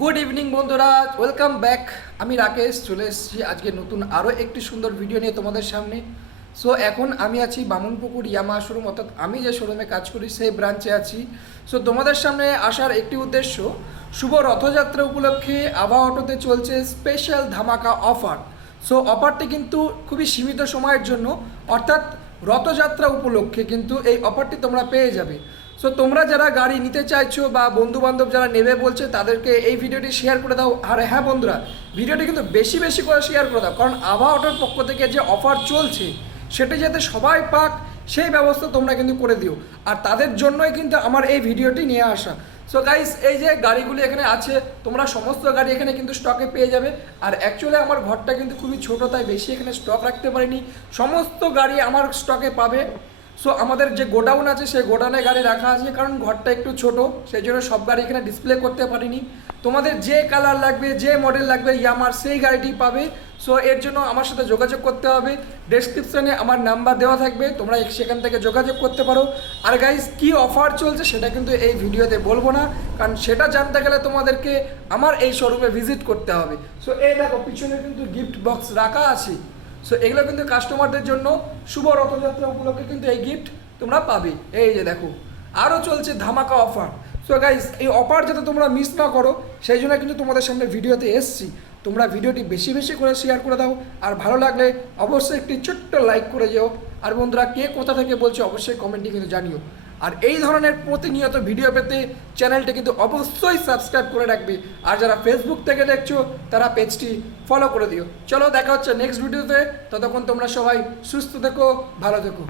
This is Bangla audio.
গুড ইভিনিং বন্ধুরা। ওয়েলকাম ব্যাক আমি রাকেশ, চলে এসেছি আজকে নতুন আরও একটি সুন্দর ভিডিও নিয়ে তোমাদের সামনে। সো এখন আমি আছি বামুনপুকুর ইয়ামা শোরুম অর্থাৎ আমি যে শোরুমে কাজ করি, সেই ব্রাঞ্চে আছি। সো তোমাদের সামনে আসার একটি উদ্দেশ্য, শুভ রথযাত্রা উপলক্ষে আভা অটোতে চলছে স্পেশাল ধামাকা অফার সো অফারটি কিন্তু খুবই সীমিত সময়ের জন্য, অর্থাৎ রথযাত্রা উপলক্ষে কিন্তু এই অফারটি তোমরা পেয়ে যাবে। সো তোমরা যারা গাড়ি নিতে চাইছো বা বন্ধু বান্ধব যারা নেবে বলছে, তাদেরকে এই ভিডিওটি শেয়ার করে দাও। আর হ্যাঁ বন্ধুরা, ভিডিওটি কিন্তু বেশি বেশি করে শেয়ার করে দাও। কারণ আভা অটোর পক্ষ থেকে যে অফার চলছে, সেটা যাতে সবাই পাক, সেই ব্যবস্থা তোমরা কিন্তু করে দিও। আর তাদের জন্যই কিন্তু আমার এই ভিডিওটি নিয়ে আসা। সো গাইস এই যে গাড়িগুলি এখানে আছে, তোমরা সমস্ত গাড়ি এখানে কিন্তু স্টকে পেয়ে যাবে। আর অ্যাকচুয়ালি আমার ঘরটা কিন্তু খুবই ছোটো, তাই বেশি এখানে স্টক রাখতে পারিনি। সমস্ত গাড়ি আমার স্টকে পাবে। সো আমাদের যে গোডাউন আছে, সেই গোডাউনে গাড়ি রাখা আছে, কারণ ঘরটা একটু ছোট, সেই জন্য সব গাড়ি এখানে ডিসপ্লে করতে পারিনি। তোমাদের যে কালার লাগবে, যে মডেল লাগবে, ইয়ামার সেই গাড়িটি পাবে। সো এর জন্য আমার সাথে যোগাযোগ করতে হবে। ডেসক্রিপশনে আমার নাম্বার দেওয়া থাকবে, তোমরা সেখান থেকে যোগাযোগ করতে পারো। আর গাইজ কি অফার চলছে সেটা কিন্তু এই ভিডিওতে বলব না, কারণ সেটা জানতে গেলে তোমাদেরকে আমার এই শোরুমে ভিজিট করতে হবে। সো এই দেখো, পিছনে কিন্তু গিফট বক্স রাখা আছে। সো এগুলো কিন্তু কাস্টমারদের জন্য শুভ রথযাত্রা উপলক্ষে কিন্তু এই গিফট তোমরা পাবে। এই যে দেখো আরও চলছে ধামাকা অফার সো গাইজ এই অফার যাতে তোমরা মিস না করো, সেই জন্য কিন্তু তোমাদের সামনে ভিডিওতে এসছি। তোমরা ভিডিওটি বেশি বেশি করে শেয়ার করে দাও। আর ভালো লাগলে অবশ্যই একটি ছোট্ট লাইক করে যেও। আর বন্ধুরা, কে কোথা থেকে বলছে অবশ্যই কমেন্টে কিন্তু জানিও। আর এই ধরনের প্রতিনিয়ত ভিডিও পেতে চ্যানেলটি কিন্তু অবশ্যই সাবস্ক্রাইব করে রাখবে। আর যারা ফেসবুক থেকে দেখছ, তারা পেজটি ফলো করে দিও। চলো দেখা হচ্ছে নেক্সট ভিডিওতে ততক্ষণ তোমরা সবাই সুস্থ থেকো, ভালো থেকো।